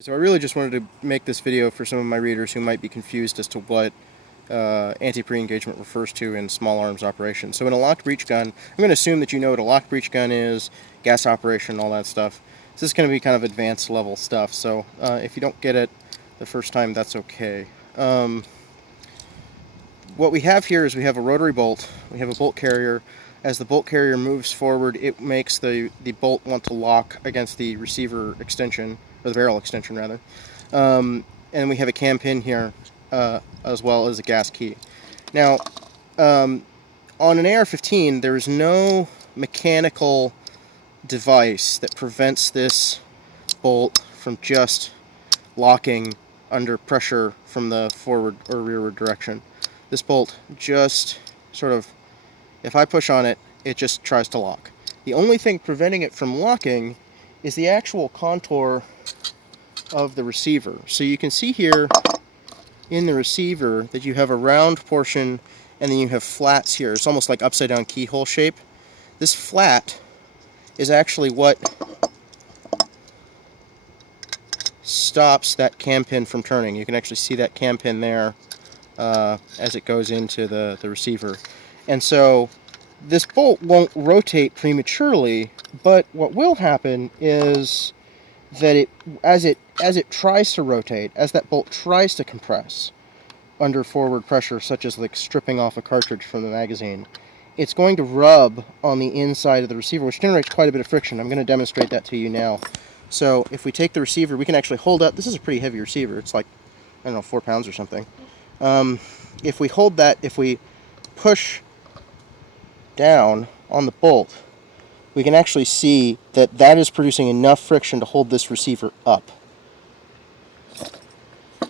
So I really just wanted to make this video for some of my readers who might be confused as to what anti-pre-engagement refers to in small arms operations. So in a locked breech gun, I'm going to assume that you know what a locked breech gun is, gas operation, all that stuff. This is going to be kind of advanced level stuff, so if you don't get it the first time, that's okay. What we have here is we have a rotary bolt, we have a bolt carrier. As the bolt carrier moves forward, it makes the bolt want to lock against the receiver extension, or the barrel extension rather. And we have a cam pin here, as well as a gas key. Now, on an AR-15, there is no mechanical device that prevents this bolt from just locking under pressure from the forward or rearward direction. This bolt just sort of, if I push on it, it just tries to lock. The only thing preventing it from locking is the actual contour of the receiver. So you can see here in the receiver that you have a round portion and then you have flats here. It's almost like upside down keyhole shape. This flat is actually what stops that cam pin from turning. You can actually see that cam pin there as it goes into the receiver. And so this bolt won't rotate prematurely, but what will happen is that as it tries to rotate, as that bolt tries to compress under forward pressure, such as like stripping off a cartridge from the magazine, it's going to rub on the inside of the receiver, which generates quite a bit of friction. I'm going to demonstrate that to you now. So if we take the receiver, we can actually hold up. This is a pretty heavy receiver. It's like, I don't know, 4 pounds or something. If we hold that, if we push down on the bolt, we can actually see that that is producing enough friction to hold this receiver up.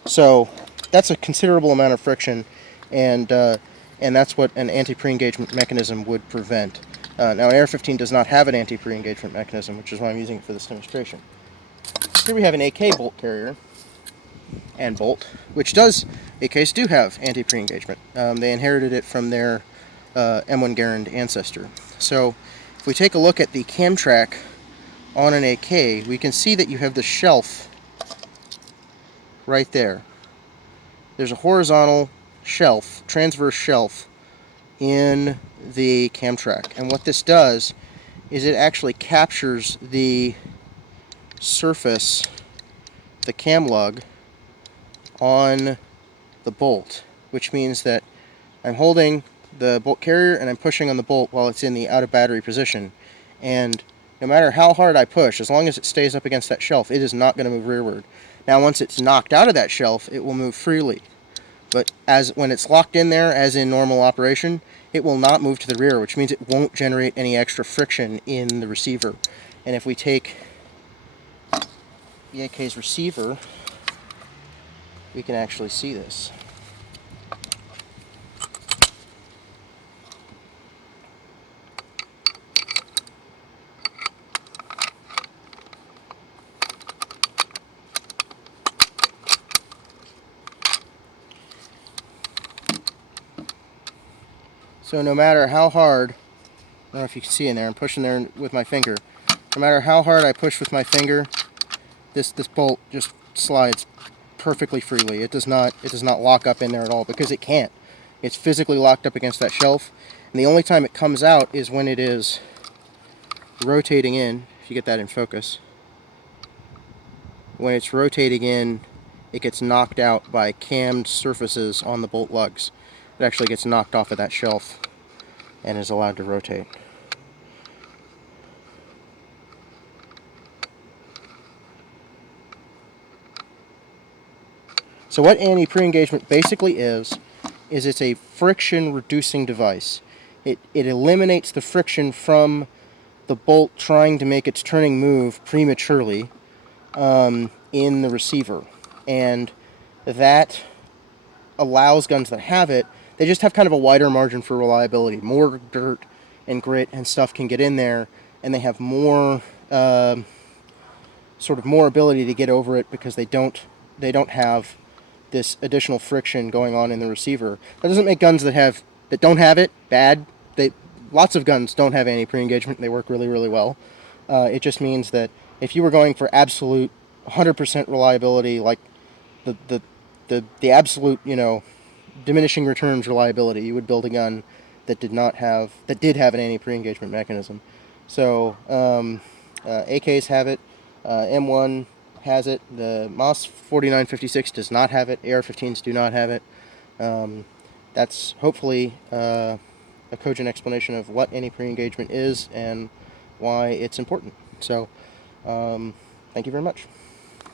So that's a considerable amount of friction, and that's what an anti-pre-engagement mechanism would prevent. Now, AR-15 does not have an anti-pre-engagement mechanism, which is why I'm using it for this demonstration. Here we have an AK bolt carrier and bolt, which AKs do have anti-pre-engagement. They inherited it from their M1 Garand ancestor. So if we take a look at the cam track on an AK, we can see that you have the shelf right there. There's a horizontal shelf, transverse shelf, in the cam track. And what this does is it actually captures the surface, the cam lug, on the bolt, which means that I'm holding the bolt carrier and I'm pushing on the bolt while it's in the out of battery position, and no matter how hard I push, as long as it stays up against that shelf, it is not going to move rearward. Now once it's knocked out of that shelf, it will move freely, but when it's locked in there, as in normal operation, it will not move to the rear, which means it won't generate any extra friction in the receiver. And if we take the AK's receiver, we can actually see this. So no matter how hard, I don't know if you can see in there, I'm pushing there with my finger. No matter how hard I push with my finger, this bolt just slides perfectly freely. It does not lock up in there at all, because it can't. It's physically locked up against that shelf, and the only time it comes out is when it is rotating in. If you get that in focus, when it's rotating in, it gets knocked out by cammed surfaces on the bolt lugs. It actually gets knocked off of that shelf and is allowed to rotate. So what anti-pre-engagement basically is it's a friction reducing device. It eliminates the friction from the bolt trying to make its turning move prematurely in the receiver, and that allows guns that have it, they just have kind of a wider margin for reliability. More dirt and grit and stuff can get in there, and they have more sort of more ability to get over it because they don't have this additional friction going on in the receiver. That doesn't make guns that don't have it bad. Lots of guns don't have anti-pre-engagement. They work really, really well. It just means that if you were going for absolute 100% reliability, like the absolute, diminishing returns reliability, you would build a gun that did have an anti-pre-engagement mechanism. So AKs have it, M1 has it, the MOS 4956 does not have it, AR-15s do not have it. That's hopefully a cogent explanation of what anti-pre-engagement is and why it's important. So thank you very much.